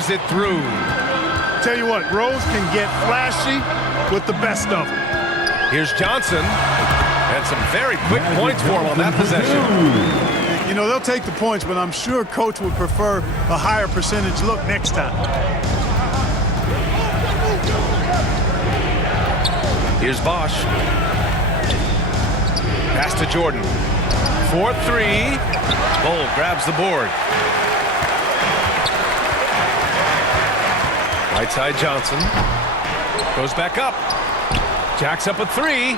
fires it through. Tell you what, Rose can get flashy with the best of them. Here's Johnson. And some very quick points for him on that possession. You know, they'll take the points, but I'm sure Coach would prefer a higher percentage look next time. Here's Bosch. Pass to Jordan. 4-3. Bull grabs the board. Right side Johnson. Goes back up. Jacks up a three.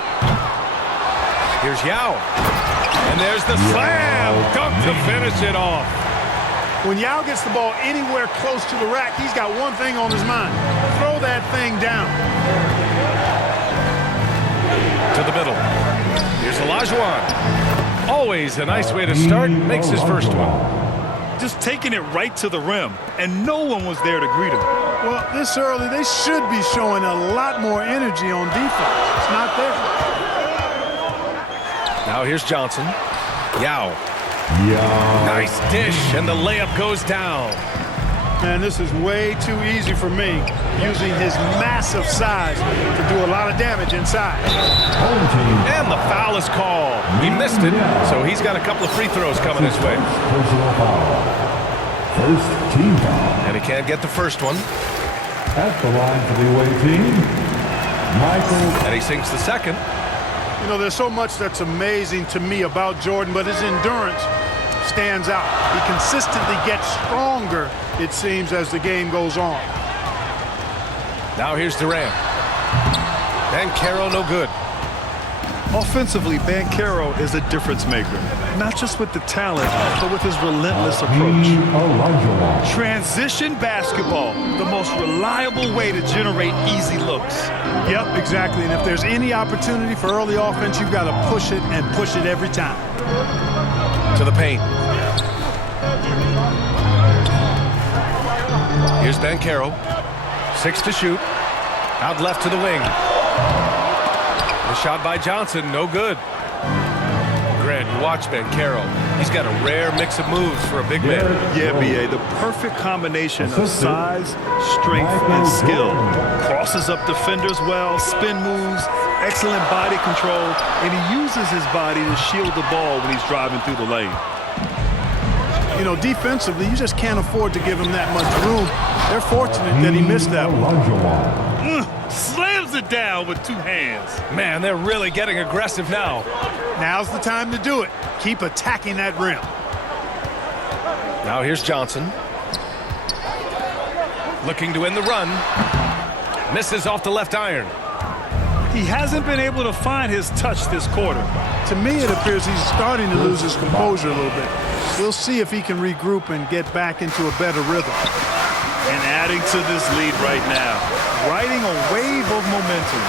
Here's Yao. And there's the slam. Dunk to finish it off. When Yao gets the ball anywhere close to the rack, he's got one thing on his mind. Throw that thing down. To the middle. Here's Olajuwon. Always a nice way to start. Makes his first one. Just taking it right to the rim, and no one was there to greet him. Well, this early, they should be showing a lot more energy on defense. It's not there. Now here's Johnson. Yao. Nice dish, and the layup goes down. Man, this is way too easy for me, using his massive size to do a lot of damage inside. And the foul is called. He missed it, so he's got a couple of free throws coming his way. First team foul. And he can't get the first one. At the line for the away team, Michael. And he sinks the second. You know, there's so much that's amazing to me about Jordan, but his endurance stands out. He consistently gets stronger, it seems, as the game goes on. Now here's Durant. Banchero no good. Offensively, Banchero is a difference maker. Not just with the talent, but with his relentless approach. Transition basketball, the most reliable way to generate easy looks. Yep, exactly. And if there's any opportunity for early offense, you've got to push it and push it every time. To the paint. Here's Banchero. 6 to shoot. Out left to the wing. The shot by Johnson, no good. Grant, you watch Banchero. He's got a rare mix of moves for a big man. Yeah, B.A., the perfect combination of size, strength, and skill. Crosses up defenders well, spin moves, excellent body control, and he uses his body to shield the ball when he's driving through the lane. You know, defensively, you just can't afford to give him that much room. They're fortunate that he missed that one. Slams it down with two hands. Man, they're really getting aggressive now. Now's the time to do it. Keep attacking that rim. Now here's Johnson. Looking to win the run. Misses off the left iron. He hasn't been able to find his touch this quarter. To me, it appears he's starting to lose his composure a little bit. We'll see if he can regroup and get back into a better rhythm. And adding to this lead right now, riding a wave of momentum.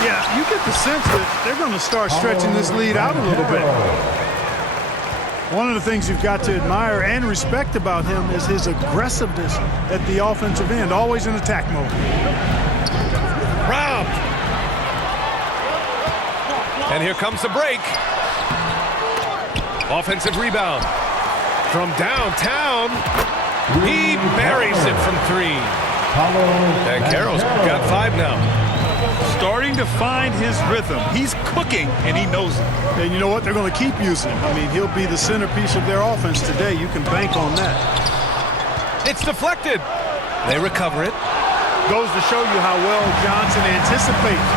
Yeah, you get the sense that they're going to start stretching this lead out a little bit. One of the things you've got to admire and respect about him is his aggressiveness at the offensive end, always in attack mode. Robbed. And here comes the break. Offensive rebound. From downtown, he buries it from three. Banchero's got 5 now. Starting to find his rhythm. He's cooking, and he knows it. And you know what? They're going to keep using him. I mean, he'll be the centerpiece of their offense today. You can bank on that. It's deflected. They recover it. Goes to show you how well Johnson anticipates.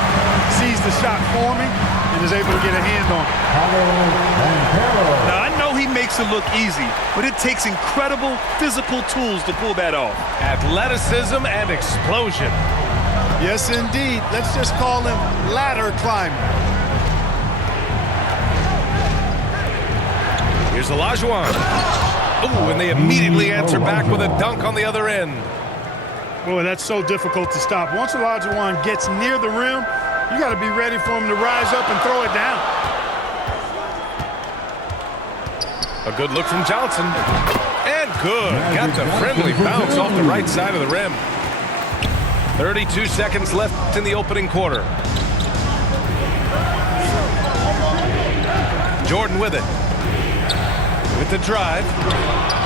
Sees the shot forming and is able to get a hand on it. Now, I know he makes it look easy, but it takes incredible physical tools to pull that off. Athleticism and explosion. Yes, indeed. Let's just call him ladder climber. Here's Olajuwon. Oh, and they immediately answer back with a dunk on the other end. Boy, that's so difficult to stop. Once Olajuwon gets near the rim, you got to be ready for him to rise up and throw it down. A good look from Johnson. And good. Got the friendly bounce off the right side of the rim. 32 seconds left in the opening quarter. Jordan with it. With the drive.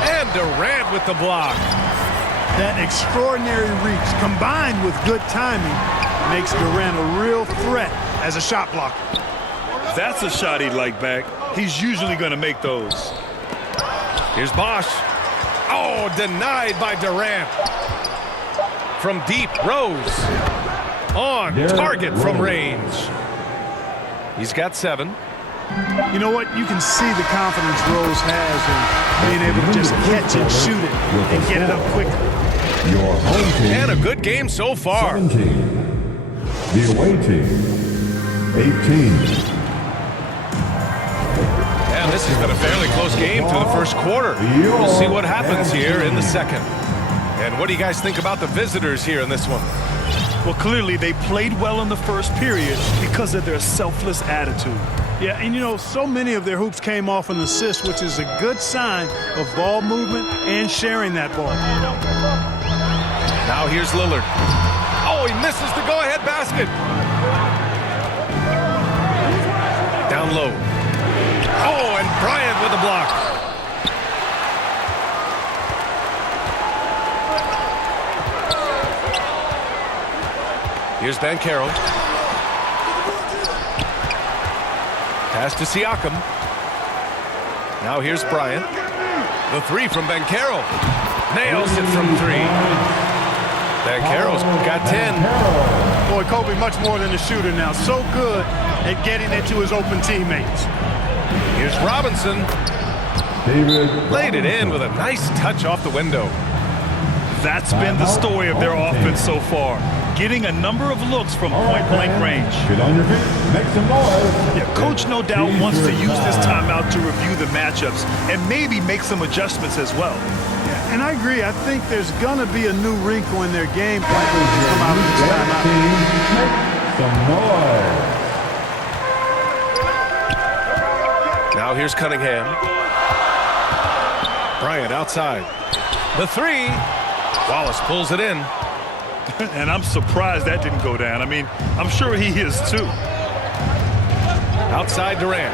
And Durant with the block. That extraordinary reach combined with good timing makes Durant a real threat as a shot blocker. That's a shot he'd like back. He's usually going to make those. Here's Bosch. Oh, denied by Durant. From deep, Rose. On target from range. He's got 7. You know what? You can see the confidence Rose has in being able to just catch and shoot it and get it up quickly. Your home team. And a good game so far. 17. The away team. 18. And this has been a fairly close game through the first quarter. We'll see what happens here in the second. And what do you guys think about the visitors here in this one? Well, clearly they played well in the first period because of their selfless attitude. Yeah, and you know, so many of their hoops came off an assist, which is a good sign of ball movement and sharing that ball. Now here's Lillard. Oh, he misses the go-ahead basket. Down low. Oh, and Bryant with the block. Here's Banchero. Pass to Siakam. Now here's Bryant. The 3 from Banchero. Nails it from 3. Banchero's got 10. Boy, Kobe much more than a shooter now. So good at getting it to his open teammates. Here's Robinson. David Laid it in with a nice touch off the window. That's been the story of their offense so far. Getting a number of looks from point-blank range. Get on your feet. Make some noise. Yeah, Coach no doubt wants to use this timeout to review the matchups and maybe make some adjustments as well. And I agree. I think there's going to be a new wrinkle in their game plan when they come out of this timeout. Make some noise. Now here's Cunningham. Bryant outside. The 3. Wallace pulls it in. And I'm surprised that didn't go down. I mean, I'm sure he is too. Outside Durant.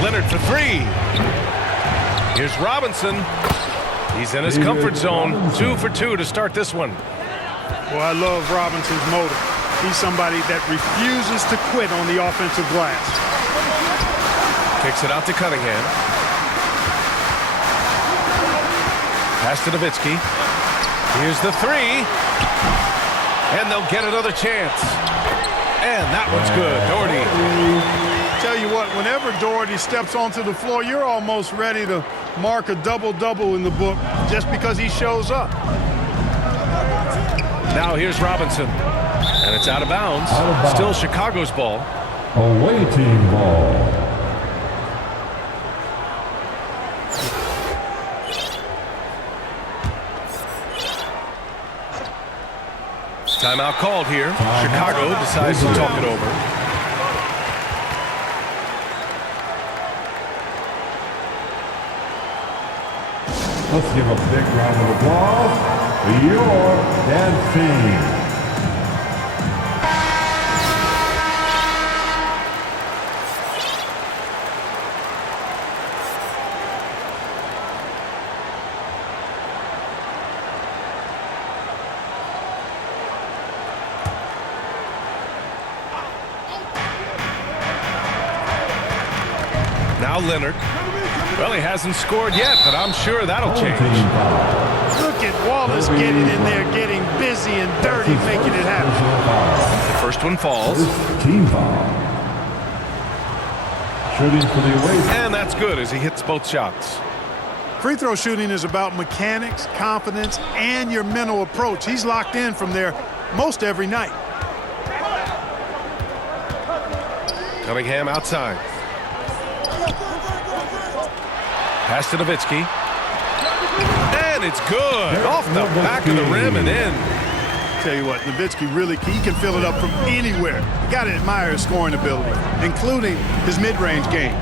Leonard for 3. Here's Robinson. He's in his comfort zone. 2 for 2 to start this one. Well, I love Robinson's motor. He's somebody that refuses to quit on the offensive glass. Kicks it out to Cunningham. Pass to Nowitzki. Here's the 3. And they'll get another chance. And that one's good. Doherty. Tell you what, whenever Doherty steps onto the floor, you're almost ready to mark a double-double in the book just because he shows up. Now here's Robinson. And it's out of bounds. Still Chicago's ball. Away team ball. Timeout called here. Chicago decides to talk it over. Let's give a big round of applause for your dance team. Now Leonard. Well, he hasn't scored yet, but I'm sure that'll change. Look at Wallace getting in there, getting busy and dirty, making it happen. The first one falls. Team foul. Shooting for the away team. And that's good as he hits both shots. Free throw shooting is about mechanics, confidence, and your mental approach. He's locked in from there most every night. Cunningham outside. Pass to Nowitzki. And it's good. Off the back of the rim and in. Tell you what, Nowitzki really, he can fill it up from anywhere. You got to admire his scoring ability, including his mid-range game.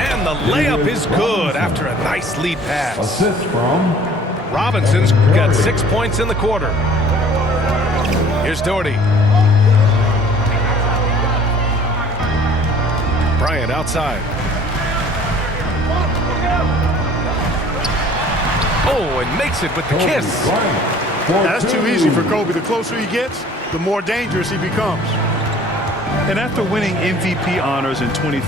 And the layup is good after a nice lead pass. Assist from Robinson's got 6 points in the quarter. Here's Doherty. Bryant outside. Oh, and makes it with the kiss. That's too easy for Kobe. The closer he gets, the more dangerous he becomes. And after winning MVP honors in 2015,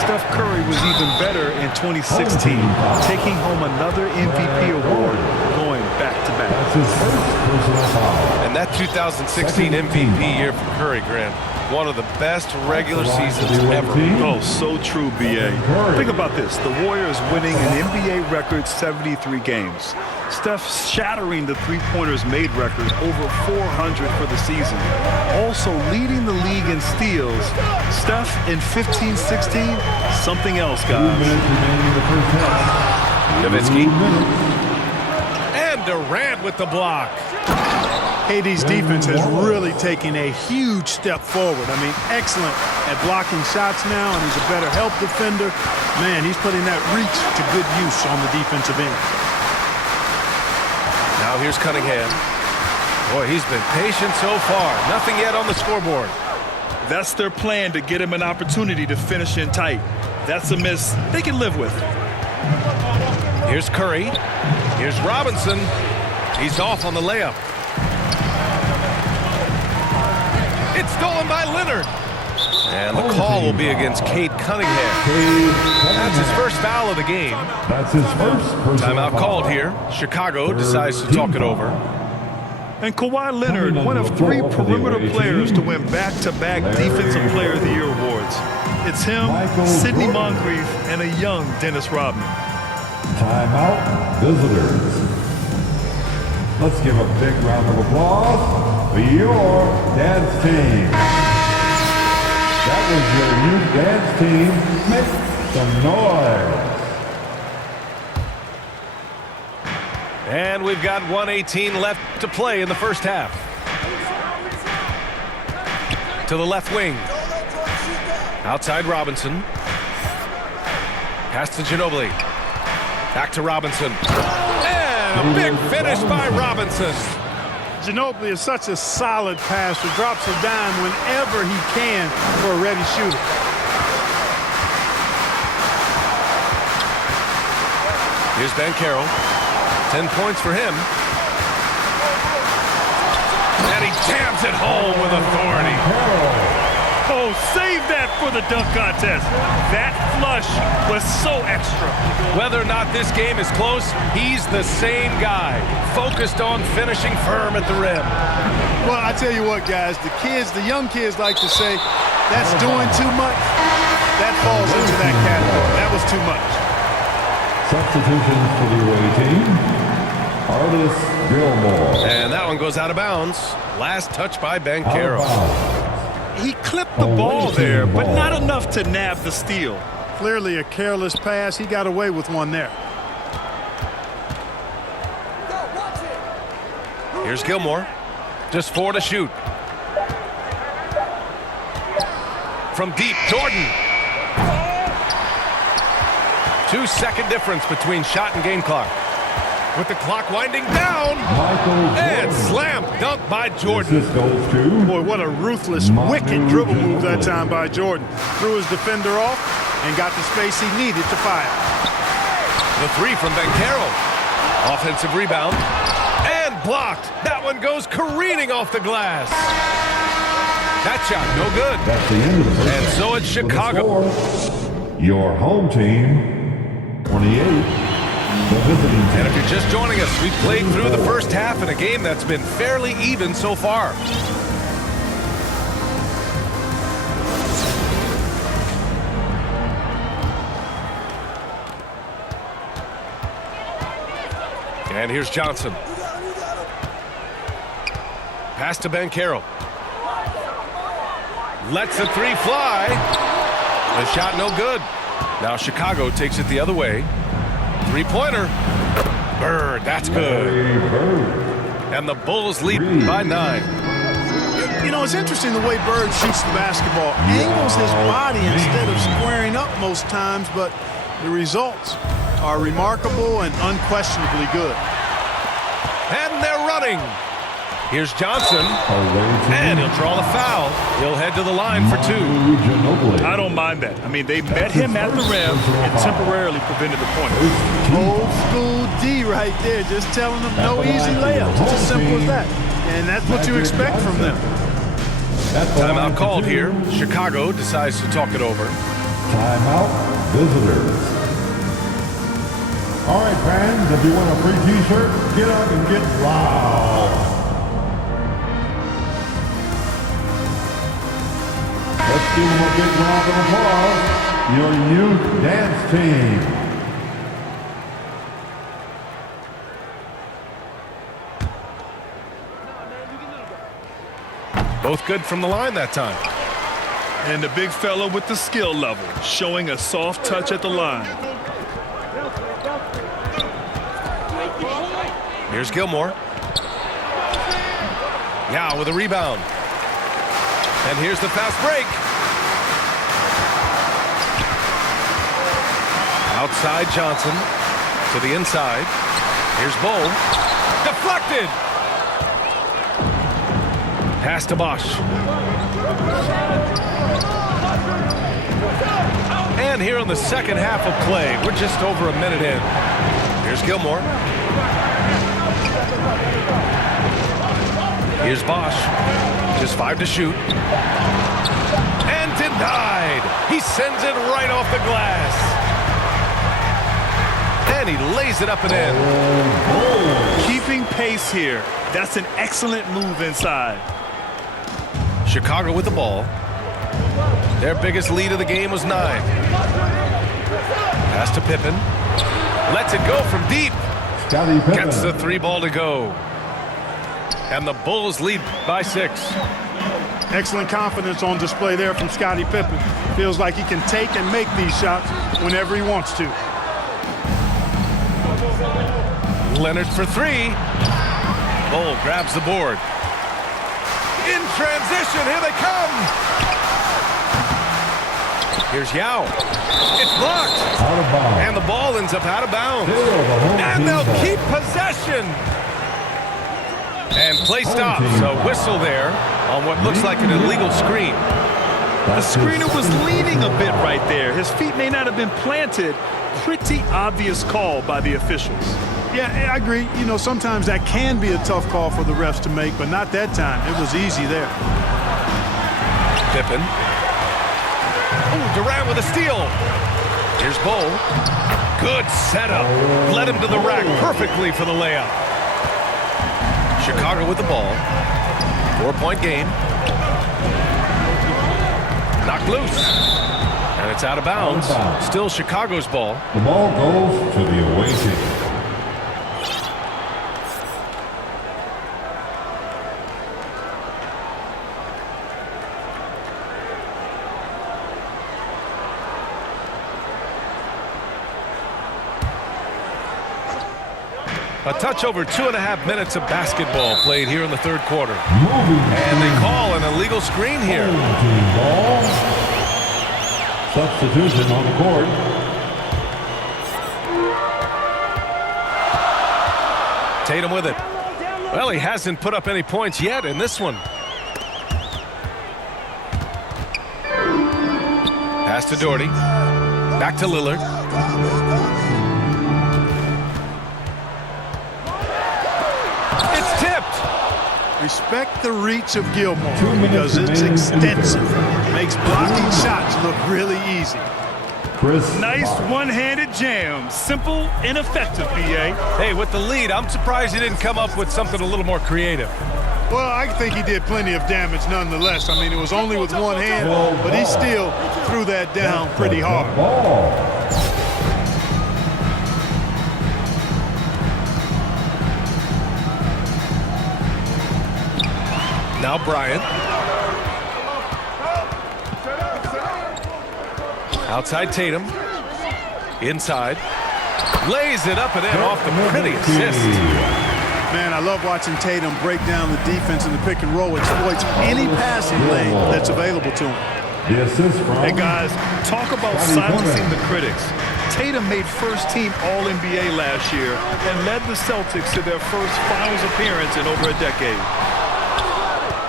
Steph Curry was even better in 2016, taking home another MVP award, going back-to-back. That's his first personal foul. And that 2016 MVP year for Curry, Grant, one of the best regular seasons ever. Oh, so true, B.A. Think about this. The Warriors winning an NBA record 73 games. Steph shattering the three-pointers made record, over 400 for the season. Also leading the league in steals. Steph in 15-16, something else, guys. 2 minutes remaining in the first half. Nowitzki. 2 minutes. And Durant with the block. KD's defense has really taken a huge step forward. I mean, excellent at blocking shots now, and he's a better help defender. Man, he's putting that reach to good use on the defensive end. Now here's Cunningham. Boy, he's been patient so far. Nothing yet on the scoreboard. That's their plan, to get him an opportunity to finish in tight. That's a miss they can live with. Here's Curry. Here's Robinson. He's off on the layup. It's stolen by Leonard. And the call will be against Cade Cunningham. That's his first foul of the game. That's his first personal Timeout foul. called here. Chicago decides to talk it over. And Kawhi Leonard, one of 3 perimeter players to win back-to-back Defensive Player of the Year awards. It's him, Sidney Moncrief, and a young Dennis Rodman. Timeout, visitors. Let's give a big round of applause for your dance team. That was your youth dance team. Make some noise. And we've got 1:18 left to play in the first half. To the left wing. Outside Robinson. Pass to Ginobili. Back to Robinson. And a big finish by Robinson. Ginobili is such a solid passer, drops a dime whenever he can for a ready shooter. Here's Banchero. 10 points for him. And he jams it home with authority. Oh, save that for the dunk contest. That flush was so extra. Whether or not this game is close, he's the same guy, focused on finishing firm at the rim. Well, I tell you what, guys, the young kids like to say, that's doing too much. That falls into that category. That was too much. Substitutions for the away team. Artis Gilmore. And that one goes out of bounds. Last touch by Banchero. He clipped the ball there, but not enough to nab the steal. Clearly a careless pass. He got away with one there. Here's Gilmore. Just 4 to shoot. From deep, Jordan. 2-second difference between shot and game clock. With the clock winding down. And slam dunk by Jordan. This goes to Boy, what a ruthless, wicked dribble move that time by Jordan. Threw his defender off and got the space he needed to fire. The 3 from Banchero. Offensive rebound. And blocked. That one goes careening off the glass. That shot, no good. That's the end of the first And half. so it's With the Chicago. score, your home team, 28. The visiting And team. if you're just joining us, we've played through the first half in a game that's been fairly even so far. And here's Johnson. Pass to Banchero. Lets the 3 fly. The shot no good. Now Chicago takes it the other way. 3-pointer. Bird, that's good. And the Bulls lead by 9. You know, it's interesting the way Bird shoots the basketball. Angles his body instead of squaring up most times, but the results are remarkable and unquestionably good. And they're running. Here's Johnson, Away and he'll draw the foul. He'll head to the line for 2. Ginobili. I don't mind that. I mean, they met him at the rim and temporarily prevented the point. Old school D right there, just telling them no easy layups. It's as simple as that. And that's what you expect from them. Timeout called here. Chicago decides to talk it over. Timeout, visitors. All right, fans, if you want a free t-shirt, get up and get loud. Let's give them a big round of applause. Your youth dance team. Both good from the line that time. And the big fella with the skill level, showing a soft touch at the line. Here's Gilmore. Yao with a rebound. And here's the fast break. Outside Johnson to the inside. Here's Bull. Deflected. Pass to Bosch. And here in the second half of play, we're just over a minute in. Here's Gilmore. Here's Bosch. Just 5 to shoot. And denied. He sends it right off the glass. And he lays it up and in. Keeping pace here. That's an excellent move inside. Chicago with the ball. Their biggest lead of the game was 9. Pass to Pippen. Lets it go from deep. Scottie Pippen. Gets the 3 ball to go. And the Bulls lead by 6. Excellent confidence on display there from Scottie Pippen. Feels like he can take and make these shots whenever he wants to. Leonard for 3. Bull grabs the board. In transition, here they come. Here's Yao. It's blocked. Out of bounds. And the ball ends up out of bounds. Still the home And team they'll ball. keep possession. And play stops. A whistle there on what looks like an illegal screen. The screener was leaning a bit right there. His feet may not have been planted. Pretty obvious call by the officials. Yeah, I agree. You know, sometimes that can be a tough call for the refs to make, but not that time. It was easy there. Pippen. Oh, Durant with a steal. Here's Bull. Good setup. Led him to the rack perfectly for the layup. Chicago with the ball. 4-point game. Knocked loose. And it's out of bounds. Still Chicago's ball. The ball goes to the away team. A touch over 2.5 minutes of basketball played here in the third quarter. Moving And they call an illegal screen here. home team ball. Substitution on the court. Tatum with it. Well, he hasn't put up any points yet in this one. Pass to Doherty. Back to Lillard. It's tipped. Respect the reach of Gilmore 2 minutes because it's remaining in the extensive. third. Makes blocking shots look really easy. Chris. Nice Bosh. one-handed jam. Simple and effective, B.A. Hey, with the lead, I'm surprised he didn't come up with something a little more creative. Well, I think he did plenty of damage nonetheless. I mean, it was only with one hand, but he still threw that down pretty hard. Ball. Now Bryant. Outside Tatum. Inside. Lays it up and in off the pretty assist. Man, I love watching Tatum break down the defense in the pick and roll. Exploits any passing lane that's available to him. The assist from. Hey, guys, talk about Scottie silencing Pippen. the critics. Tatum made first-team All-NBA last year and led the Celtics to their first finals appearance in over a decade.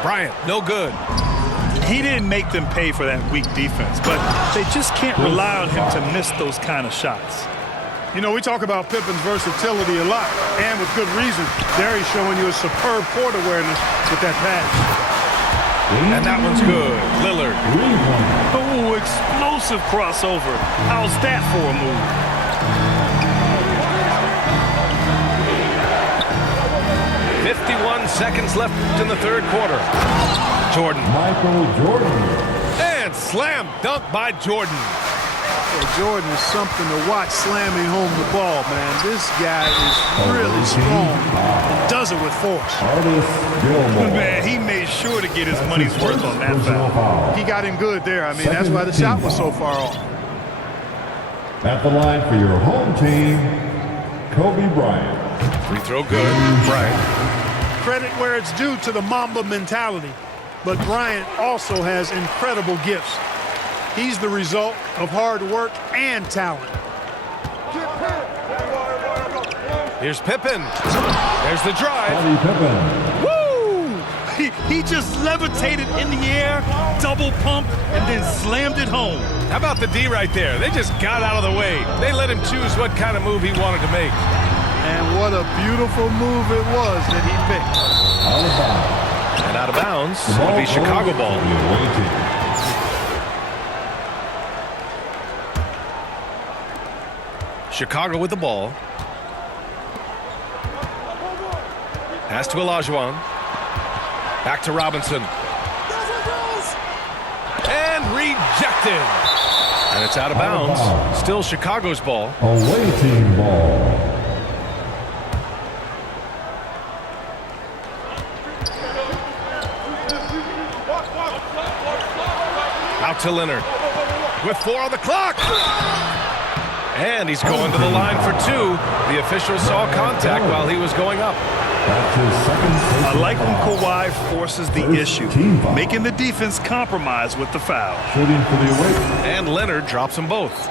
Bryant, no good. He didn't make them pay for that weak defense, but they just can't rely on him to miss those kind of shots. You know, we talk about Pippen's versatility a lot, and with good reason. There he's showing you a superb court awareness with that pass. And that one's good. Lillard. Oh, explosive crossover. How's that for a move? Seconds left in the third quarter. Jordan. Michael Jordan. And slam dunk by Jordan. Yeah, Jordan is something to watch slamming home the ball, man. This guy is really strong and does it with force. Man, he made sure to get his money's worth on that foul. He got him good there. I mean, that's why the shot was so far off. At the line for your home team, Kobe Bryant. Free throw good. Bryant. Credit where it's due to the Mamba mentality, but Bryant also has incredible gifts. He's the result of hard work and talent. Here's Pippen. There's the drive. Pippen. Woo! He just levitated in the air, double pump, and then slammed it home. How about the D right there? They just got out of the way. They let him choose what kind of move he wanted to make. And what a beautiful move it was that he picked. Out of bounds. And out of bounds. It'll be Chicago ball. Chicago with the ball. Pass to Olajuwon. Back to Robinson. And rejected. And it's out of bounds. Still Chicago's ball. Away team ball. Out to Leonard. With 4 on the clock. And he's going to the line for 2. The official saw contact while he was going up. I like when Kawhi forces the issue, making the defense compromise with the foul. Shooting for the away. And Leonard drops them both.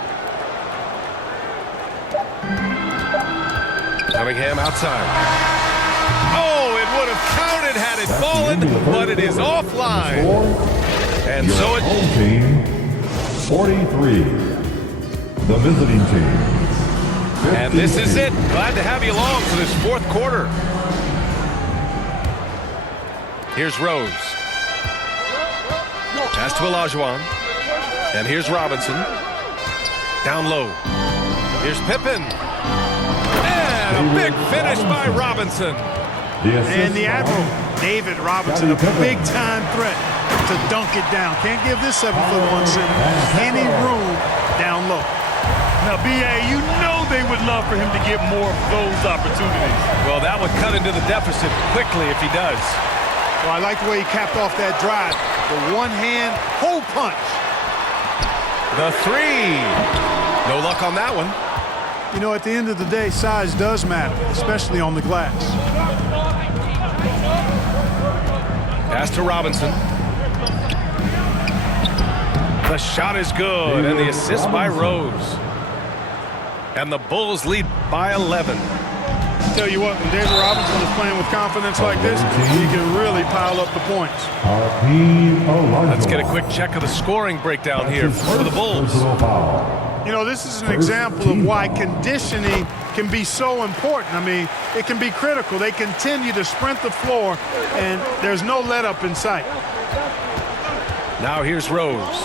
Cunningham outside. Oh, it would have counted had it fallen, but it is offline. And your so it... home team, 43. The visiting team, 58. And this is it. Glad to have you along for this fourth quarter. Here's Rose. Pass to Olajuwon. And here's Robinson. Down low. Here's Pippen. And a big finish by Robinson. And the Admiral, David Robinson, a big-time threat to dunk it down. Can't give this 7'1" center any room down low. Now, B.A., you know they would love for him to get more of those opportunities. Well, that would cut into the deficit quickly if he does. Well, I like the way he capped off that drive. The one-hand hole punch. The 3. No luck on that one. You know, at the end of the day, size does matter, especially on the glass. Pass to Robinson. The shot is good, and the assist by Rose. And the Bulls lead by 11. Tell you what, when David Robinson is playing with confidence like this, he can really pile up the points. Let's get a quick check of the scoring breakdown here for the Bulls. You know, this is an example of why conditioning can be so important. I mean, it can be critical. They continue to sprint the floor, and there's no let-up in sight. Now here's Rose.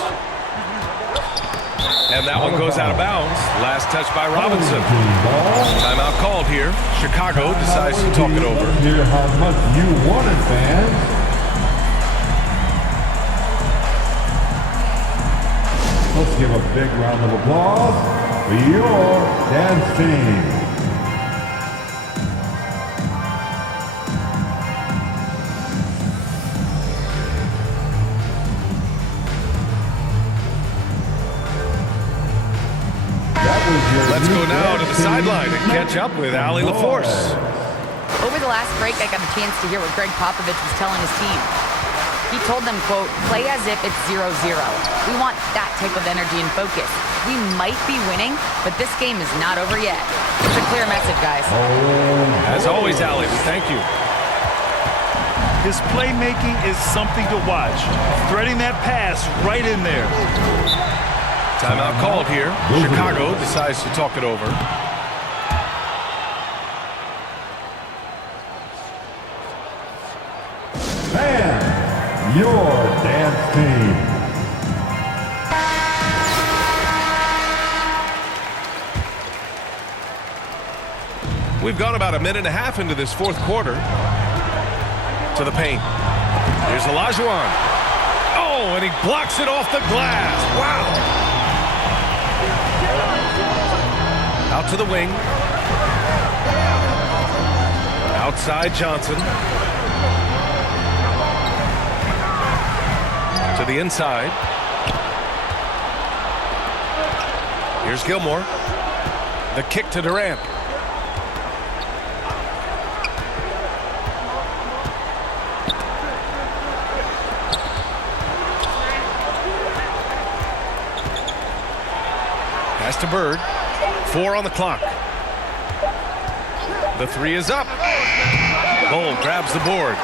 And that one goes out of bounds. Last touch by Robinson. Timeout called here. Chicago decides to talk it over. Hear how much you want it, fans. Let's give a big round of applause for your dance team. Let's go now to the sideline and catch up with Allie LaForce. Over the last break, I got a chance to hear what Greg Popovich was telling his team. He told them, quote, play as if it's 0-0. We want that type of energy and focus. We might be winning, but this game is not over yet. It's a clear message, guys. As always, Allie, we thank you. His playmaking is something to watch. Threading that pass right in there. Timeout called here. Chicago decides to talk it over. And your dance team. We've gone about a minute and a half into this fourth quarter. To the paint. Here's Olajuwon. Oh, and he blocks it off the glass. Wow. Out to the wing. Outside Johnson. To the inside. Here's Gilmore. The kick to Durant. Pass to Bird. 4 on the clock. The 3 is up. Cole grabs the board.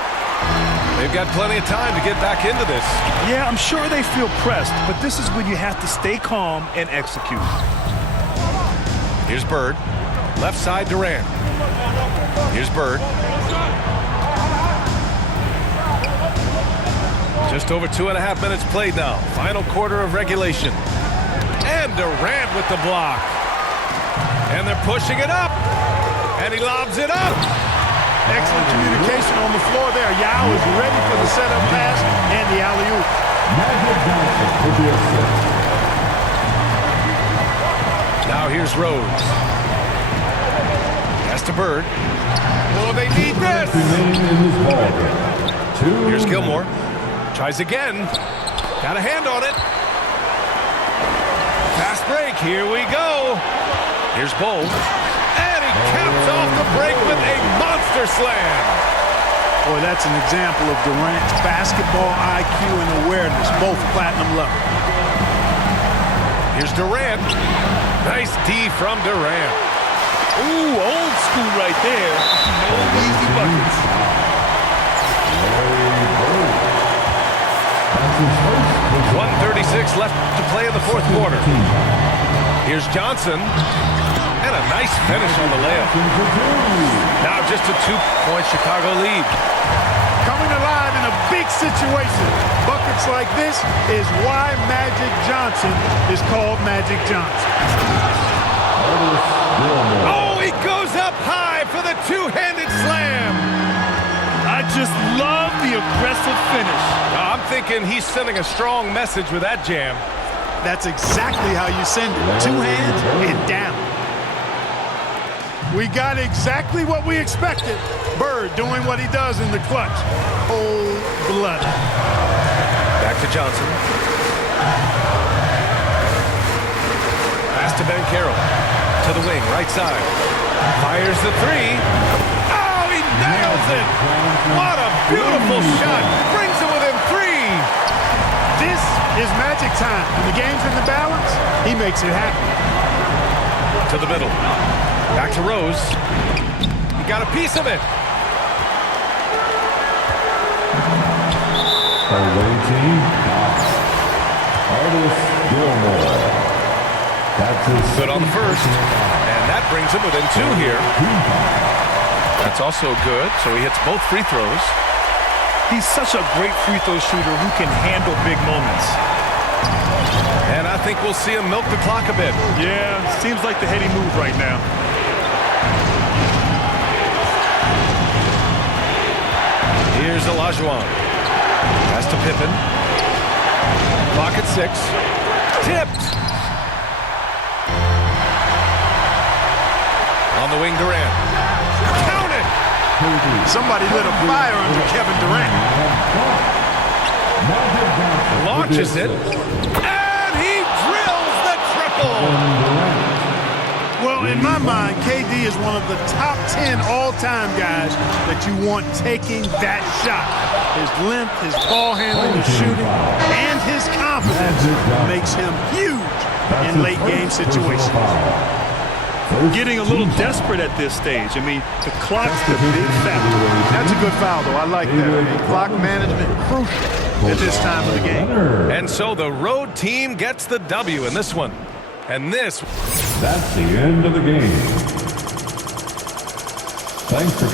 They've got plenty of time to get back into this. Yeah, I'm sure they feel pressed, but this is when you have to stay calm and execute. Here's Bird. Left side Durant. Here's Bird. Just over 2.5 minutes played now. Final quarter of regulation. And Durant with the block. And they're pushing it up. And he lobs it up. Excellent communication on the floor there. Yao is ready for the setup pass and the alley-oop. Magic Johnson with the assist. Now here's Rose. Pass to Bird. Oh, they need this. Here's Gilmore. Tries again. Got a hand on it. Fast break. Here we go. Here's Bull. And he caps off the break with a monster slam. Boy, that's an example of Durant's basketball IQ and awareness, both platinum level. Here's Durant. Nice D from Durant. Ooh, old school right there. No easy buckets. 1:36 left to play in the fourth quarter. Here's Johnson. And a nice finish on the layup. Now just a 2-point Chicago lead. Coming alive in a big situation. Buckets like this is why Magic Johnson is called Magic Johnson. Oh, he goes up high for the two-handed slam. I just love the aggressive finish. I'm thinking he's sending a strong message with that jam. That's exactly how you send it. 2 hands and down. We got exactly what we expected. Bird doing what he does in the clutch. Cold-blooded. Back to Johnson. Pass to Ben Carroll. To the wing, right side. Fires the 3. Oh, he nails it! What a beautiful shot. Brings it within 3. This is Magic time. When the game's in the balance, he makes it happen. To the middle. Back to Rose. He got a piece of it. Away team. Artis Gilmore. That's his Good on the first. And that brings him within 2 here. That's also good. So he hits both free throws. He's such a great free throw shooter who can handle big moments. And I think we'll see him milk the clock a bit. Yeah, seems like the heady move right now. Here's Olajuwon. Pass to Pippen. Clock at 6. Tipped. On the wing, Durant. Count it! Somebody lit a fire under Kevin Durant. Launches it. And he drills the triple! Well, in my mind, KD is one of the top 10 all-time guys that you want taking that shot. His length, his ball handling, his shooting, and his confidence makes him huge in late-game situations. getting a little desperate at this stage. I mean, the clock's the big factor. That's a good foul, though. I like that. I mean, clock management crucial at this time of the game. And so the road team gets the W in this one. And this... That's the end of the game. Thanks for